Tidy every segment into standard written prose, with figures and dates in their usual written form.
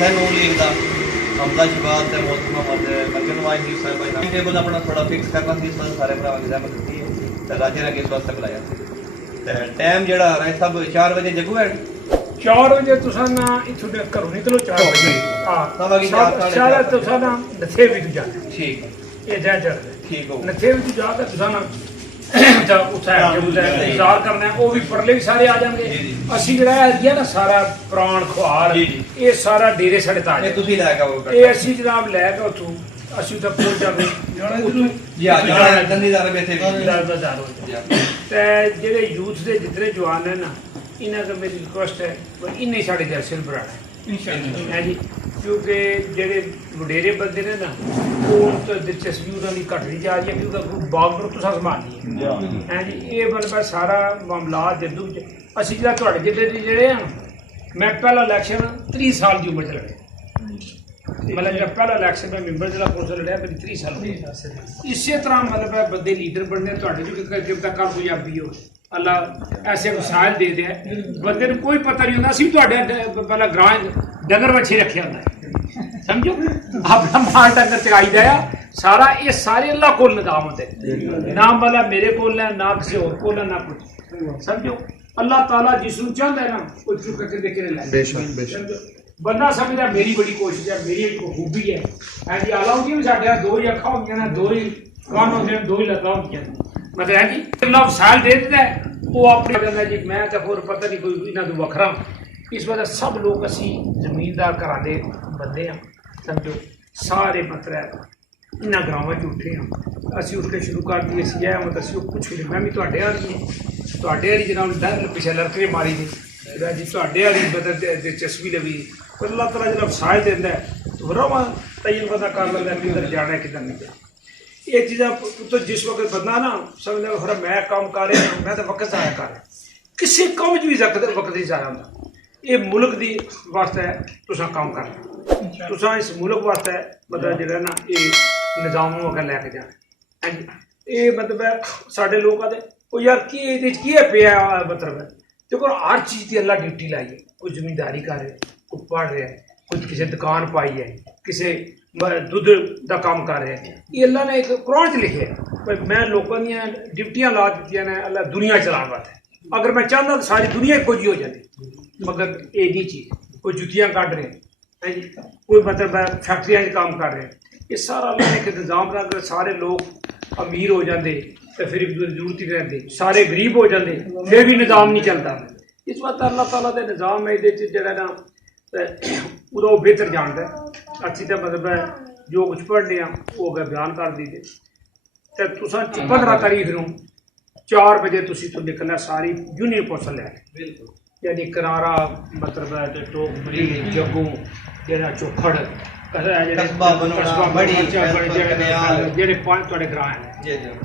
है नून लीग का हमदा शबाद ते मोहम्मद मक्के नवाज जी साहब भाई टेबल अपना थोड़ा फिक्स करना सी इस वास्ते सारे भरावां की ज़हमत दी है ते राजे ने इस वास्ते बुलाया ते टाइम जेड़ा राय साहब 4 बजे जगू है 4 बजे तुसा ना इथों दे घरों निकलो 4 बजे हां तब अगी सारा तुसा ना नथे भी तू जाना ठीक ये जा चढ़ ठीक हो नथे भी तू जाकर तुसा ना ਤਾਂ ਉੱਥੇ ਇੰਤਜ਼ਾਰ ਕਰਨਾ ਉਹ ਵੀ ਪਰਲੇ ਵੀ ਸਾਰੇ ਆ ਜਾਣਗੇ ਅਸੀਂ ਜਿਹੜਾ ਹੈ ਨਾ ਸਾਰਾ ਪ੍ਰਾਣ ਖੁਆਰ ਇਹ ਸਾਰਾ ਡੇਰੇ ਸਾਡੇ ਤਾਜ ਇਹ ਤੁਸੀਂ ਲੈ ਕੇ ਆਓ ਇਹ ਅਸੀਂ ਜਨਾਬ ਲੈ ਕੇ ਉੱਥੋਂ ਅਸੀਂ ਤਾਂ ਪਹੁੰਚ ਜਾਵੇ ਜਾਣਾ ਦੰਦੀਦਾਰ ਬੈਠੇ ਤੇ ਜਿਹੜੇ ਯੂਥ ਦੇ ਜਿਤਨੇ ਜਵਾਨ ਨੇ ਨਾ ਇਹਨਾਂ ਦਾ ਮੇਰੀ ਰਿਕੁਐਸਟ ਹੈ ਇੰਨੇ ਸਾਡੇ ਦਰਸ਼ਨ ਬਣਾਉਣਾ ਹੈ ਜੀ ਕਿਉਂਕਿ ਜਿਹੜੇ ਵਡੇਰੇ ਬੰਦੇ ਨੇ ਨਾ ਉਹ ਤਾਂ ਦਿਲਚਸਪੀ ਉਹਨਾਂ ਦੀ ਘੱਟਦੀ ਜਾ ਰਹੀ ਹੈ ਕਿ ਉਹਦਾ ਬਾਗ ਨੂੰ ਤੁਸੀਂ ਸੰਭਾਲਣੀ ਹੈ ਜੀ ਇਹ ਮਤਲਬ ਸਾਰਾ ਮਾਮਲਾ ਜੱਦੂ ਵਿੱਚ ਅਸੀਂ ਜਿਹੜਾ ਤੁਹਾਡੇ ਜਿੱਦੇ ਦੇ ਜਿਹੜੇ ਆ ਮੈਂ ਪਹਿਲਾ ਇਲੈਕਸ਼ਨ 30 ਸਾਲ ਦੀ ਉਮਰ 'ਚ ਲੜਿਆ मतलब जब पहला इलेक्शन में मेंबर जिला कौंसल लड़िया मेरी 30 साल हो इसी तरह मतलब है बंदे लीडर बनने थोड़े जब तक कल कोई आबी हो अल्लाह ऐसे वसायल दे दे बंदे को कोई पता नहीं होंगे असं पहला ग्रां डंगर बच्छे रखे होंगे समझो अपना माल डंगर चगाई दिया सारा ये सारे अल्लाह को निजाम होते ना मतलब मेरे को ना किसी और को ना कुछ समझो अल्लाह ताला जिसनू चाहता है ना वो चुप करके देखे बंदा समझदा मेरी बड़ी कोशिश है मेरी एक खूबी है जी आला होंगी भी साढ़े दो ही अखा होंगे ना दो ही कान होंगे दो ही लत्तां होंगे मतलब है जी अल्लाह वसाल दे देता है वो अपने कहता जी मैं तो होर पता नहीं कोई इन्हां तो वखरा इस वजह सब लोग असी जमींदार घरां दे बंदे हैं समझो सारे मतलब इन्हां ग्रावां च उठे हैं असी उठ के शुरू कर दी असी है मतलब असी कुछ नहीं मैं भी तुहाडे वाली जनाब डर पिछले लड़के मारी थी जी तुहाडे वाली मतलब दिलचस्पी लगी अल्लाह तआला जब वसायल देंदा है तो रवा तयन पता कर लेंदा किधर जाना है किधर नहीं जाना ये चीज़ा तो जिस वक्त बंदा ना समझदा फिर मैं काम कर रहा मैं तो वक्त जाया कर किसी काम च भी वक्त नहीं जाया होंदा ये मुल्क दी वास्ते तुसां काम करना तुसां इस मुल्क वास्ते मतलब जेह्ड़ा ना ये निजाम नूं अगर लैके जाना हां जी ये मतलब साडे लोग आखदे ओ यार की इहदे च की पिया मतलब देखो हर चीज़ की अल्लाह ड्यूटी लाई है कोई जमींदारी कर रहा है कोई पढ़ रहा है कोई किसी दुकान पाई है किसी दुध का काम कर रहा है ये अल्लाह ने एक कुरान च लिखे है भाई मैं लोगों दियां ड्यूटियां ला दी ने अल्लाह दुनिया चलाने वास्ते अगर मैं चाहता तो सारी दुनिया खोजी हो जाती मगर ये नहीं चीज़ कोई जुतियाँ काट रहे हैं जी कोई मतलब फैक्ट्रियां काम कर रहे हैं ये सारा अल्लाह ने एक इंतजाम रहा अगर सारे लोग अमीर हो जाते तो फिर जरूरत ही रहती सारे गरीब हो जाते फिर भी निज़ाम नहीं चलता इस बात अल्लाह ताला के निज़ाम है ये जरा ना पूरा बेहतर जानता है अच्छी तो मतलब जो कुछ पढ़ने वो अगर बयान कर दीजिए तो तुसा 15 तारीख नूं 4 बजे तुसी तो निकलना सारी यूनियन कौंसल लैके यानी करारा मतलब टोकरी जग्गू जेड़ा चौखड़ जेह्ड़े 5 तुहाडे ग्रां हैं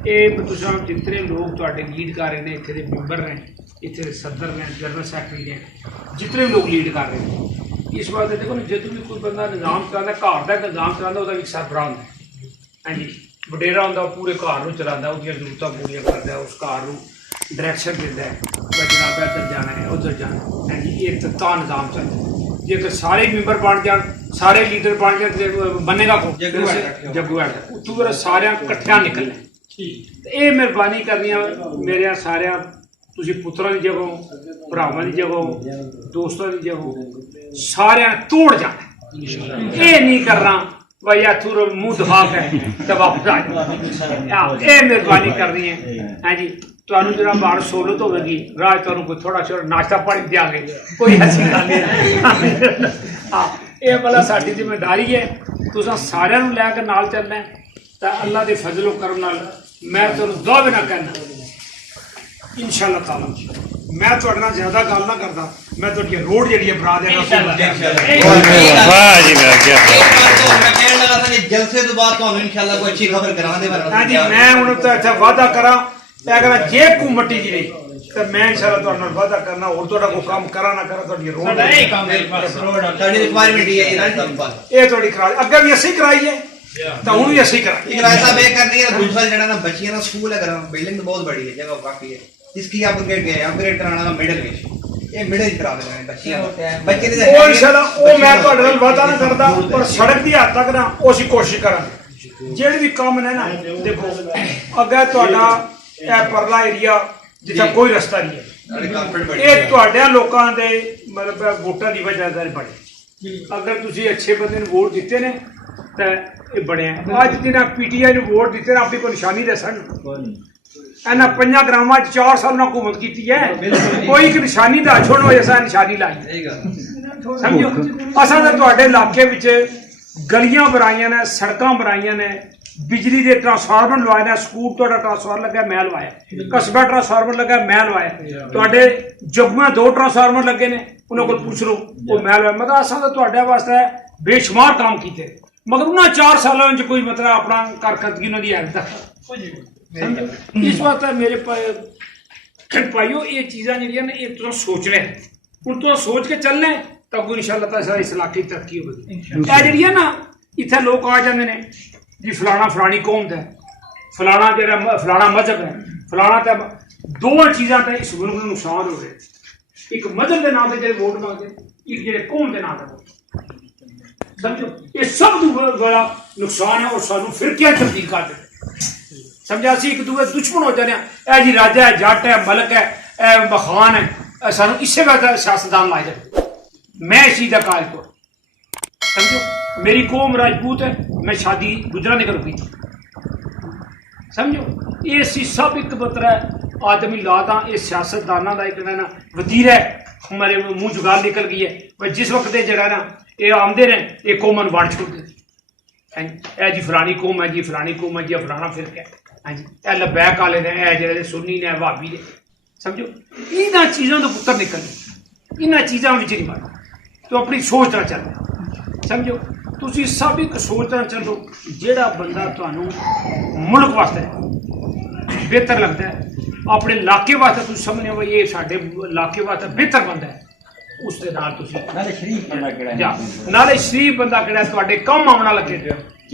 ये तुसां जितने लोग तुहाडे लीड कर रहे हैं इत्थे दे मैंबर ने इत्थे दे सदर ने जनरल सैकटरी ने जितने लोग लीड कर रहे हैं इस बात देखो ना जो भी कोई बंदा निजाम चलाता घर का निजाम चलाता वह एक सरबराह होंदा हाँ जी वडेरा होंदा पूरे घर नूं चलांदा उहदियां जरूरतां पूरियां करदा उस घर नूं डायरैक्शन दिंदा है भाई जनाब इधर जाना है उधर जाना है जी ये तां निजाम चलदा जेकर सारे मैंबर बन जान सारे लीडर बन जान बनेगा कौन जग्गू हैड उत्थों फिर सारे कट्ठियां निकलना ये मेहरबानी करनी मेरे सारे तुसी पुत्रा की जगह भरावां की जगह दोस्तों की जगह सारे तोड़ जाना ये नहीं करना भाई इथों मुँह दिखा के तो वापस आ जाओ ये मेहरबानी करनी है हाँ जी तुहानू जरा बाहर सहूलत होगी राज तुहानू कोई थोड़ा छोटा नाश्ता पानी देंगे कोई ऐसी गल नहीं हाँ ये भला साडी जिम्मेदारी है तुसां सारिआं नूं लैके नाल चलना है तो अल्लाह के फजलो करम नाल मैं तुहानू दावे ना कहना इंशाअल्लाह ताला मैं तुहाडे नाल ज्यादा गल ना करदा मैं तुहाडी रोड जेहड़ी है बना देना वाह जी वाह क्या मैं कहने लगा था कि जलसे तो बाद तुहानू इंशाअल्लाह कोई अच्छी खबर करा दे हां जी मैं हुण तो इत्थे वादा करा अगर जेब को मट्टी दी रही तो मैं इंशाअल्लाह तुहाडे नाल वादा करना और तुहाडा कोई काम करा ना करा तुहाडी रोड नहीं काम मेरे पास रोड साडी रिक्वायरमेंट ये थोड़ी करा अगर भी असि कराई है तो हुण भी असि करा एक रास्ता बे करनी है दूसरा जेड़ा ना बच्चियां ना स्कूल है बिल्डिंग बहुत बड़ी है जगह काफी है इसकी अपग्रेड कराना मिडिल में ਇਹ ਮਿਹੜੇ ਚ ਕਰਾ ਦੇਣੇ ਬੱਚਿਆਂ ਨੂੰ ਬੱਚੇ ਦੇ ਉਹ ਇਨਸ਼ਾਅੱਲਾ ਉਹ ਮੈਂ ਤੁਹਾਡੇ ਨਾਲ ਵਾਅਦਾ ਨਾ ਕਰਦਾ, ਪਰ ਸੜਕ ਦੀ ਹੱਦ ਤੱਕ ਨਾ ਉਹ ਅਸੀਂ ਕੋਸ਼ਿਸ਼ ਕਰਾਂਗੇ। ਜਿਹੜੇ ਵੀ ਕੰਮ ਨੇ ਨਾ, ਦੇਖੋ ਅੱਗੇ ਤੁਹਾਡਾ ਇਹ ਪਰਲਾ ਏਰੀਆ ਜਿੱਥੇ ਕੋਈ ਰਸਤਾ ਨਹੀਂ ਹੈ, ਇਹ ਤੁਹਾਡੇ ਲੋਕਾਂ ਦੇ ਮਤਲਬ ਵੋਟਾਂ ਦੀ ਵਜ੍ਹਾ ਨਾਲ ਬਣੇ। ਅਗਰ ਤੁਸੀਂ ਅੱਛੇ ਬੰਦੇ ਨੂੰ ਵੋਟ ਦਿੱਤੇ ਨੇ ਤਾਂ ਇਹ ਬਣਿਆ। ਅੱਜ ਜਿਹਨਾਂ ਪੀਟੀਆਈ ਨੂੰ ਵੋਟ ਦਿੱਤੇ ਨੇ, ਆਪਣੀ ਕੋਈ ਨਿਸ਼ਾਨੀ ਦੱਸਣ। ਇਹਨਾਂ 5 ਗ੍ਰਾਮਾਂ 'ਚ 4 ਸਾਲ ਨਾਲ ਹੁਕੂਮਤ ਕੀਤੀ ਹੈ, ਕੋਈ ਇੱਕ ਨਿਸ਼ਾਨੀ ਦਾ ਛੋੜੋ ਐਸਾ ਨਿਸ਼ਾਨੀ ਲਾਈ। ਸਮਝੋ ਅਸਾਂ ਤਾਂ ਤੁਹਾਡੇ ਇਲਾਕੇ ਵਿੱਚ ਗਲੀਆਂ ਬਣਾਈਆਂ ਨੇ, ਸੜਕਾਂ ਬਣਾਈਆਂ ਨੇ, ਬਿਜਲੀ ਦੇ ਟਰਾਂਸਫਾਰਮਰ ਲਵਾਏ ਨੇ। ਸਕੂਲ ਤੁਹਾਡਾ ਟਰਾਂਸਫਾਰਮਰ ਲੱਗਾ ਮੈਂ ਲਵਾਇਆ, ਕਸਬਾ ਟਰਾਂਸਫਾਰਮਰ ਲੱਗਾ ਮੈਂ ਲਵਾਇਆ, ਤੁਹਾਡੇ ਜਗੂਆਂ 2 ਟਰਾਂਸਫਾਰਮਰ ਲੱਗੇ ਨੇ, ਉਹਨਾਂ ਕੋਲ ਪੁੱਛ ਲਓ ਉਹ ਮੈਂ ਲਵਾਇਆ। ਮਤਲਬ ਅਸਾਂ ਤਾਂ ਤੁਹਾਡੇ ਵਾਸਤੇ ਬੇਸ਼ੁਮਾਰ ਕੰਮ ਕੀਤੇ, ਮਗਰ ਉਹਨਾਂ 4 ਸਾਲਾਂ ਵਿੱਚ ਕੋਈ ਮਤਲਬ ਆਪਣਾ ਕਾਰਕਰਦਗੀ ਉਹਨਾਂ ਦੀ ਹੈ ਸਮਝੋ। ਇਸ ਵਾਸਤੇ ਮੇਰੇ ਭਾਈਓ ਇਹ ਚੀਜ਼ਾਂ ਜਿਹੜੀਆਂ ਨੇ ਇਹ ਤੁਸੀਂ ਸੋਚ ਲੈ, ਹੁਣ ਤੁਸੀਂ ਸੋਚ ਕੇ ਚੱਲਣਾ ਤਾਂ ਕੋਈ ਇਨਸ਼ਾਅੱਲਾ ਤਾਲਾ ਇਸ ਇਲਾਕੇ ਦੀ ਤਰੱਕੀ ਹੋਵੇਗੀ। ਇਹ ਜਿਹੜੀਆਂ ਨਾ ਇੱਥੇ ਲੋਕ ਆ ਜਾਂਦੇ ਨੇ ਜੀ ਫਲਾਣਾ ਫਲਾਣੀ ਕੌਮ ਦਾ, ਫਲਾਣਾ ਜਿਹੜਾ ਫਲਾਣਾ ਮਜ਼ਹਬ ਹੈ, ਫਲਾਣਾ ਤਾਂ 2 ਚੀਜ਼ਾਂ ਤਾਂ ਇਸ ਮੁਲਕ ਨੂੰ ਨੁਕਸਾਨ ਹੋ ਰਿਹਾ। ਇੱਕ ਮਜ਼ਹਬ ਦੇ ਨਾਂ ਤੇ ਜਿਹੜੇ ਵੋਟ ਮੰਗਦੇ, ਇੱਕ ਜਿਹੜੇ ਕੌਮ ਦੇ ਨਾਂ ਤੇ ਸਮਝੋ। ਇਹ ਸਭ ਤੋਂ ਬੜਾ ਨੁਕਸਾਨ ਹੈ, ਔਰ ਸਾਨੂੰ ਫਿਰਕਿਆਂ ਤਬਦੀਲ ਕਰ ਦਿੰਦੇ। ਸਮਝਿਆ ਅਸੀਂ ਇੱਕ ਦੂਜੇ ਦੁਸ਼ਮਣ ਹੋ ਜਾਂਦੇ ਹਾਂ। ਇਹ ਜੀ ਰਾਜਾ ਹੈ, ਜੱਟ ਹੈ, ਮਲਕ ਹੈ, ਇਹ ਮਖਾਨ ਹੈ, ਸਾਨੂੰ ਇਸੇ ਵਾਰ ਸਿਆਸਤਦਾਨ ਲਾਏ ਜਾਂਦੇ। ਮੈਂ ਇਸ ਚੀਜ਼ ਦਾ ਕਾਇਲ ਤੋਂ ਸਮਝੋ। ਮੇਰੀ ਕੌਮ ਰਾਜਪੂਤ ਹੈ, ਮੈਂ ਸ਼ਾਦੀ ਗੁਜਰਾਂ ਨਗਰ की ਸਮਝੋ। ਇਹ ਅਸੀਂ ਸਭ ਇੱਕ ਬਤਰਾ ਆਦਮੀ ਲਾਦਾ। ਇਹ ਸਿਆਸਤਦਾਨਾਂ ਦਾ ਇੱਕ ਨਾ ਵਤੀਰਾ ਹੈ, ਹਮਾਰੇ ਮੂੰਹ ਜੁਗਾਲ ਨਿਕਲ गई है। पर जिस वक्त जरा ना ये आमदे ने ये कौमन वंड छोड़ते है जी फलानी कौम है जी, फलानी कौम है जी, फलाना फिरका है हाँ जी, ए लबैक वाले ने, ए जेह्ड़े सुन्नी ने, भाभी ने समझो। इन्हां चीज़ों तो पुत्तर निकलने, इन्हां चीज़ों में नहीं मारना। तो अपनी सोच नाल चलना समझो। तुसीं सब एक सोच नाल चलो। जिहड़ा बंदा तुहानूं मुल्क वास्ते बेहतर लगता है, अपने इलाके वास्ते तुसीं समझने हो ये साडे इलाके वास्ते बेहतर बंदा है, उस दे नाल तुसीं नाले शरीफ बंदा किहड़ा जा नाले शरीफ बंदा किहड़ा तुहाडे काम आउणा लगे।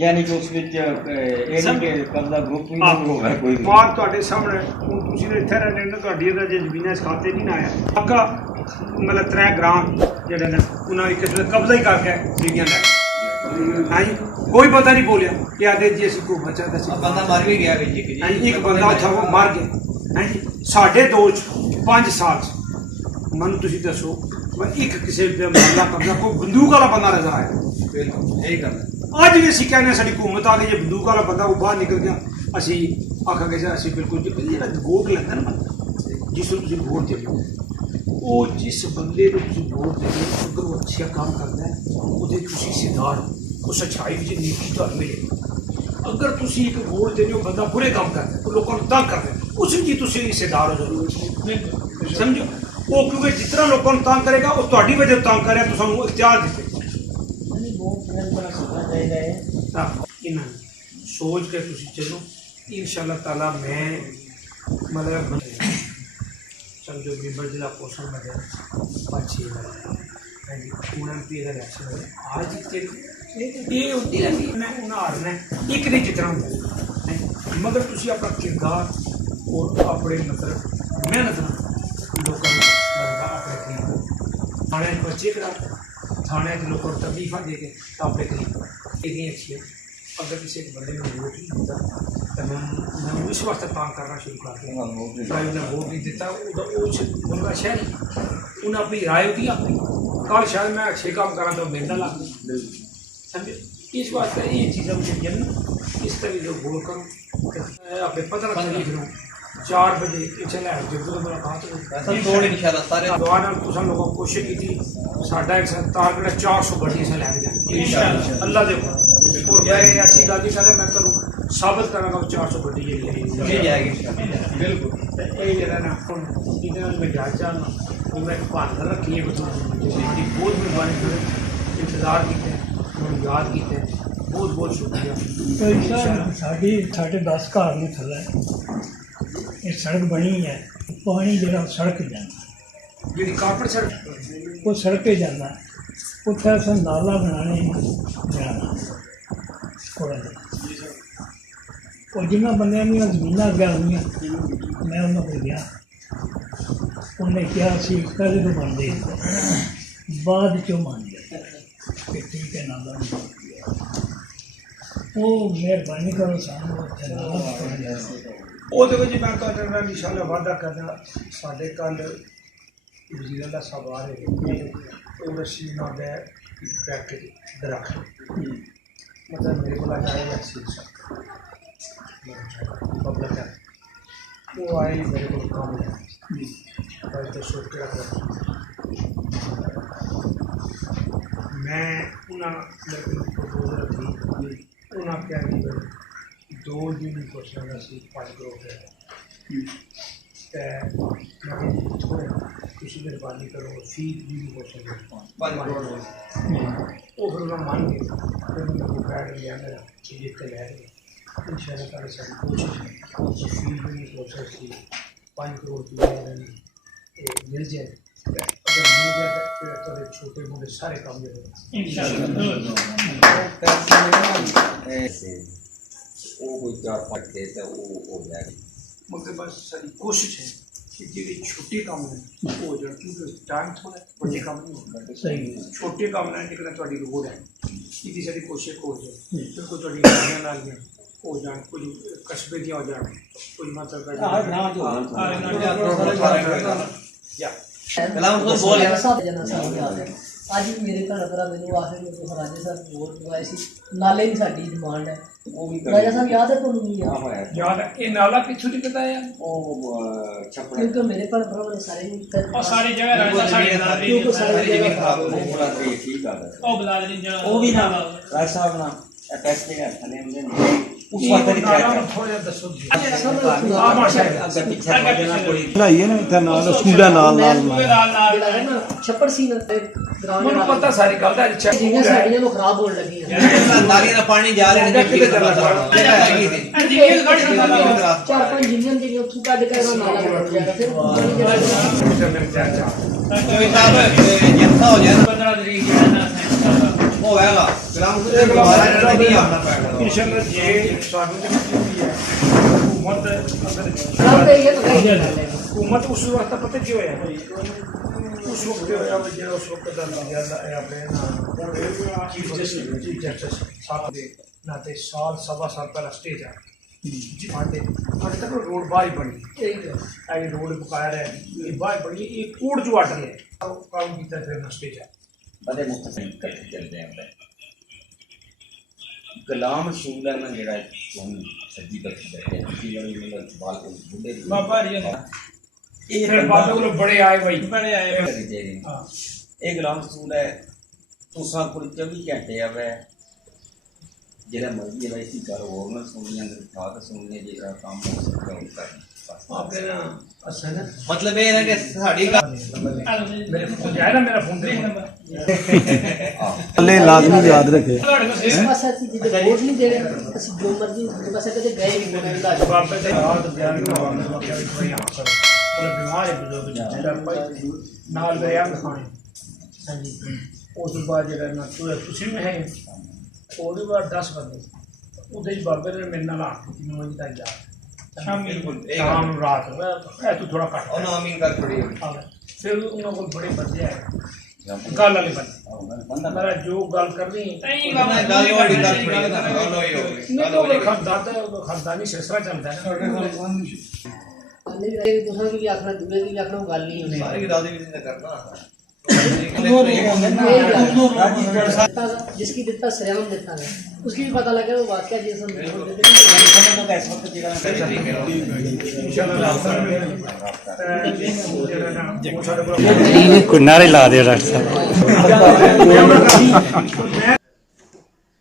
यानी कि उस विच ਇਹ ਨਹੀਂ ਕਿ ਕਬਜ਼ਾ ਗਰੁੱਪ ਵੀ ਨਹੀਂ ਹੋਗਾ ਕੋਈ ਵੀ। ਮਾਰ ਤੁਹਾਡੇ ਸਾਹਮਣੇ ਹੁਣ ਤੁਸੀਂ ਤਾਂ ਇੱਥੇ ਰਹਿੰਦੇ ਨੇ, ਤੁਹਾਡੀ ਇਹਦਾ ਜੇ ਜ਼ਮੀਨਾਂ ਇਸ ਖਾਤੇ ਨਹੀਂ ਨਾ ਆਇਆ ਅੱਗਾ ਮਤਲਬ 3 ਗ੍ਰਾਮ ਜਿਹੜੇ ਨੇ ਉਹਨਾਂ ਇੱਕ ਕਬਜ਼ਾ ਹੀ ਕਰਕੇ ਜ਼ਮੀਨਾਂ ਲੈ ਹਾਂਜੀ। ਕੋਈ ਪਤਾ ਨਹੀਂ ਬੋਲਿਆ ਕਿ ਆਦੇ ਜੀ ਅਸੀਂ ਕੋਈ ਬਚਾ ਦਾ ਸੀ, ਬੰਦਾ ਮਰ ਵੀ ਗਿਆ ਵਿੱਚ ਜੀ। ਹਾਂਜੀ ਇੱਕ ਬੰਦਾ ਉੱਥੇ ਮਰ ਗਿਆ ਹਾਂਜੀ। ਸਾਡੇ 5 ਸਾਲ 'ਚ ਮੈਨੂੰ ਤੁਸੀਂ ਦੱਸੋ ਇੱਕ ਕਿਸੇ ਦੇ ਮਾਮਲਾ ਕਬਜ਼ਾ ਕੋਈ ਬੰਦੂਕ ਵਾਲਾ ਬੰਦਾ ਨਜ਼ਰ ਆਇਆ? ਬਿਲਕੁਲ ਇਹੀ ਗੱਲ ਹੈ। ਅੱਜ ਵੀ ਅਸੀਂ ਕਹਿੰਦੇ ਸਾਡੀ ਹੁਕੂਮਤ ਆ ਗਈ, ਜੇ ਬੰਦੂਕ ਵਾਲਾ ਬੰਦਾ ਉਹ ਬਾਹਰ ਨਿਕਲ ਗਿਆ ਅਸੀਂ ਆਖਾਂਗੇ ਅਸੀਂ ਬਿਲਕੁਲ ਜਿਹੜਾ ਵੋਟ ਲੈਂਦਾ ਨਾ ਜਿਸ ਨੂੰ ਤੁਸੀਂ ਵੋਟ ਦੇ ਦਿਓ, ਉਹ ਜਿਸ ਬੰਦੇ ਨੂੰ ਤੁਸੀਂ ਵੋਟ ਦੇ ਦਿਓ ਅਗਰ ਉਹ ਅੱਛਾ ਕੰਮ ਕਰਦਾ ਹੈ ਉਹਦੇ ਤੁਸੀਂ ਹਿੱਸੇਦਾਰ ਹੋ, ਉਹ ਸੱਚਾਈ ਵਿੱਚ ਨੇਕੀ ਤੁਹਾਨੂੰ ਮਿਲੇਗੀ। ਅਗਰ ਤੁਸੀਂ ਇੱਕ ਵੋਟ ਦੇ ਦਿਓ ਬੰਦਾ ਬੁਰੇ ਕੰਮ ਕਰਦਾ, ਉਹ ਲੋਕਾਂ ਨੂੰ ਤੰਗ ਕਰਦਾ, ਉਸ ਵਿੱਚ ਤੁਸੀਂ ਹਿੱਸੇਦਾਰ ਹੋ ਜਾਓ ਸਮਝੋ। ਉਹ ਕਿਉਂਕਿ ਜਿਸ ਤਰ੍ਹਾਂ ਲੋਕਾਂ ਨੂੰ ਤੰਗ ਕਰੇਗਾ ਉਹ ਤੁਹਾਡੀ ਵਜ੍ਹਾ ਤੋਂ ਤੰਗ ਕਰਿਆ, ਤੁਸੀਂ ਉਹਨੂੰ ਇਖਤਿਆਰ ਦਿੱਤੇ। इन्ना सोच के तुसी चलो इंशाअल्लाह ताला। मैं मतलब समझो मेंबर जिला पोषण में 5-6 MP का इलेक्शन आज ये होती है मैं उन्हें हारना एक नहीं जितना होता, मगर तुसी अपना किरदार और अपने मतलब मेहनत लोगों अपने थाने बच्चे करा थाने के लोगों को तकलीफा दे के अपने करीब इतनी अच्छी है। अगर किसी एक बंदे ने वोट नहीं दिता तो मैं उस वास्ते काम करना शुरू कर दिया। भाई उन्हें वोट नहीं दिता उनका शहर उन्हें अपनी राय होती अपनी कल शायद मैं अच्छे काम करा तो मेरे ना समझे। इस वास्ते ये चीज़ें मुझे इस तरह जो वोट करो अपने 15 तारीख को 4 बजे चले जब मुलाकात दुआ लोगों कोशिश की थी साडा एक टारगेट 400 गड्डी से लैके जाए अल्लाह दे और मैं ऐसी गल नहीं कर मैं तुम साबित करांगा 400 गड्डी जी जाएगी बिल्कुल। ये जरा ना मैं जाच चाहना मैं भार रखी है बहुत मेहरबानी करें इंतजार किया याद किया बहुत बहुत शुक्रिया। साढ़े 10 घर नहीं थले ये सड़क बनी है, पानी जरा सड़क जाना जी कारपेट सड़क वो सड़क जाना उत्थे असें नाला बनाने जाना थोड़ा और जिन्होंने बंद जमीन अगे आनियां मैं उन्होंने कोल गया ਉਹਨੇ ਕਿਹਾ ਸੀ ਕੱਲ੍ਹ ਨੂੰ ਮੰਨਦੇ ਬਾਅਦ ਚੋਂ ਮੰਨ ਗਏ ਕਿ ਠੀਕ ਹੈ ਨਾ ਬਣ ਉਹ ਮਿਹਰਬਾਨੀ ਕਰੋ ਸਾਨੂੰ ਉਹਦੇ ਵਿੱਚ ਮੈਂ ਤੁਹਾਡੇ ਨਾਲ ਇਨਸ਼ਾਅੱਲਾ ਵਾਅਦਾ ਕਰਦਾ ਸਾਡੇ ਕੱਲ੍ਹ ਵਜ਼ੀਰ ਅੱਲਾ ਸਾਹਿਬ ਆ ਰਹੇ ਉਹ ਰਸ਼ੀ ਨਾਲ ਦਾ ਪੈਕੇਜ ਦਰਖਤ मतलब मेरे को आएगा पब्लिक है वो आए मेरे को काम है तो शोक के रख मैं मेरे को प्रपोजल रखी उन्हें क्या कि 2 दिन क्वेश्चन से 5 करोड़ है थोड़े कुछ मेहरबानी करो फीस भी क्वेश्चन 5 करोड़ वो फिर मैं मान गया फिर मैंने बैठ लिया मेरा चीज़ के ले गए इंशाल्लाह ताला सारी कोशिश है फीस भी नहीं प्रोसेस की 5 करोड़ की मिल जाए अगर मिल जाए तो फिर थोड़े छोटे मोटे सारे काम दे मगर बस सारी कोशिश है कि जो छोटे काम ने हो जाए क्योंकि टाइम थोड़ा बड़े काम नहीं होता सही छोटे काम ने जितना थोड़ी लोड़ है इतनी सारी कोशिश हो जाए फिर कोई थोड़ी गाड़ियाँ नालियाँ हो जाए कुछ कस्बे दियाँ हो जाए कुछ मतलब ਅੱਜ ਵੀ ਮੇਰੇ ਭੈਣ ਭਰਾ ਮੈਨੂੰ ਆਖਰ ਨੂੰ ਰਾਜਾ ਸਾਹਿਬ ਵੋਟ ਪਵਾਏ ਸੀ ਨਾਲੇ ਵੀ ਸਾਡੀ ਡਿਮਾਂਡ ਹੈ ਉਹ ਵੀ ਰਾਜਾ ਸਾਹਿਬ ਯਾਦ ਹੈ ਤੁਹਾਨੂੰ ਨਹੀਂ ਯਾਦ याद है ये नाला कितों निकलता है ਉਹ ਛੱਪੜ ਕਿਉਂਕਿ ਮੇਰੇ ਭੈਣ ਭਰਾ ਨੇ ਸਾਰੇ ਨੂੰ ਉਹ ਸਾਰੀ ਜਗ੍ਹਾ ਰਾਜਾ ਸਾਡੇ ਨਾਲ ਵੀ ਕਿਉਂਕਿ ਸਾਰੇ ਜਗ੍ਹਾ ਖਰਾਬ ਹੋ ਉਹ ਪੂਰਾ ਤੇ ਠੀਕ ਆ ਉਹ ਬਦਲ ਨਹੀਂ ਜਿਹੜਾ ਉਹ ਵੀ ਨਾ ਰਾਜ ਸਾਹਿਬ ਨਾ ਟੈਸਟ ਦੇ ਥੱਲੇ ਹੁੰਦੇ ਨੇ ਉਸ ਵਾਰ ਤੇ नाला थोड़ा दसो जी हाँ माशा ਅੱਗੇ ਪਿੱਛੇ ਨਾ ਕੋਈ ਲਾਈਏ ਨਾ ਇੱਥੇ ਨਾਲ ਸਕੂਲਾਂ ਨਾਲ ਨਾਲ ਜਿਹੜਾ ਹੈ ਨਾ ਛੱਪੜ ਸੀ ਨਾ ਤੇ ਗਰਾਊਂਡ ਮੈਨੂੰ ਪਤਾ ਸਾਰੀ ਗੱਲ ਦਾ ਅੱਛਾ ਜਿਹੜੀਆਂ ਸਾਡੀਆਂ ਨੂੰ ਖਰਾਬ ਹੋਣ ਲੱਗੀਆਂ ਨਾਲੀਆਂ ਦਾ ਪਾਣੀ ਜਾ ਰਿਹਾ ਨੇ ਕਿੱਥੇ ਚੱਲਣਾ ਚਾਰ ਪੰਜ ਜਿੰਨੀਆਂ ਜਿਹੜੀਆਂ ਉੱਥੋਂ ਕੱਢ ਕੇ ਉਹਨਾਂ ਨਾਲਾ ਬਣ ਜਾਏਗਾ ਫਿਰ ਕੋਈ ਸਾਹਿਬ ਜਨਤਾ ਹੋ ਜਾਏ 15 ਤਰੀਕ ਜਿਹੜਾ ਨਾ ਹੋਵੇਗਾ ਗ੍ਰਾਮ ਦੇ ਦੁਬਾਰਾ ਜਿਹੜਾ ਨਹੀਂ ਆਉਣਾ ਪੈਣਾ इंशाल्लाह ये स्वागत है हुकूमत अगर ਖਰਾਬ ਤੇ ਇਹ ਤਾਂ ਕਹੀ ਜਾਂਦਾ ਹੈ हुकूमत उस वक्त पता क्यों है उस वक्त होया जो उस वक्त का नजारा है अपने चीफ जस्टिस साहब दे नाते साल सवा साल पहला स्टेज है जी माते आज तक रोड बाहर ही बनी आई रोड बकाया है ये बाहर बनी ये कोड जो आट है काम किया फिर ना स्टेज है ਬੜੇ ਮੁੱਖ ਕਰਕੇ ਚੱਲਦੇ ਆਂ ਗੁਲਾਮ ਰਸੂਲ ਹੈ ਨਾ ਜਿਹੜਾ ਹੁਣ ਸੱਜੀ ਬੱਚੀ ਬੈਠੇ ਕਿ ਜਿਹੜੀ ਮੈਨੂੰ ਬਾਲ ਕੋ ਬੁੱਢੇ ਦੀ ਬਾਬਾ ਜੀ ਇਹ फिर बातों को बड़े आए भाई ਬੜੇ ਆਏ ਇਹ ਗੁਲਾਮ ਰਸੂਲ ਹੈ ਤੁਸਾਂ ਕੋਲ 24 ਘੰਟੇ ਆਵੇ ਜਿਹੜਾ ਮਰਜ਼ੀ ਹੈ ਇਸੀ ਕਰ ਹੋਰ ਨਾ ਸੁਣੀਆਂ ਦੇ ਠਾਕ ਸੁਣੀਆਂ ਜਿਹੜਾ ਕੰਮ ਹੋ ਸਕਦਾ ਉਹ ਕਰ आपने ना असल है ਮਤਲਬ ਇਹ ਹੈ ਕਿ ਸਾਡੀ ਗੱਲ मेरे फोन जाए ना मेरा फोन दे ਥੱਲੇ ਲਾਜ਼ਮੀ ਯਾਦ ਰੱਖੇ ਬਸ ਅਸੀਂ ਜਿੱਦ ਵੋਟ ਨਹੀਂ ਦੇਣੇ ਅਸੀਂ ਜੋ ਮਰਜ਼ੀ ਬਸ ਕਦੇ ਗਏ ਨਹੀਂ ਕੋਲ ਦਾ बाबा से हाथ बयान करवाने वाला कोई हासिल और बीमार है बुजुर्ग ਜਿਹੜਾ ਭਾਈ ਨਾਲ ਦਰਿਆ ਖਾਣੇ ਹਾਂਜੀ ਉਸ ਤੋਂ ਬਾਅਦ ਜਿਹੜਾ ਨਾ ਤੁਸੀਂ ਵੀ ਹੈ ਉਹਦੇ ਬਾਅਦ 10 ਬੰਦੇ ਉਹਦੇ ਚ ਬਾਬੇ ਨੇ ਮੇਰੇ ਨਾਲ ਆ ਕੇ 9 ਵਜੇ ਤੱਕ ਜਾ ਸ਼ਾਮੀ ਸ਼ਾਮ ਨੂੰ ਰਾਤ ਇਹ ਤੂੰ ਥੋੜਾ ਘੱਟ ਉਹਨਾਂ ਅਮੀਨ ਕਰ ਥੋੜੀ ਫਿਰ ਉਹਨਾਂ ਕੋਲ ਬੜੇ ਬੰਦੇ ਆਏ ਗੱਲ ਵਾਲੇ ਬੰਦੇ ਮੇਰਾ ਜੋ ਗੱਲ ਕਰਨੀ ਗੱਲ ਵਾਲੀ ਗੱਲ ਥੋੜੀ ਨਾ ਗੱਲ ਹੋਈ ਹੋਵੇ ਨਹੀਂ ਤਾਂ ਉਹ ਖਾਨਦਾਨੀ ਸਿਲਸਿਲਾ ਚੱਲਦਾ ਹੈ ਅੰਨੇ ਵੀ ਤੁਸੀਂ ਵੀ ਆਖਣਾ ਦੂਏ ਦੀ ਵੀ ਆਖਣਾ ਉਹ ਗੱਲ ਨਹੀਂ ਹੁੰਦੀ ਸਾਰੀ ਰਾਤ ਵੀ ਨਹੀਂ ਕਰਨਾ जिसकी दिता श्रेयम देता है उसकी भी पता लगे वो वाक्य जैसा ਕੋਈ ਨਾਰੇ ਲਾ ਦਿਓ ਡਾਕਟਰ ਸਾਹਿਬ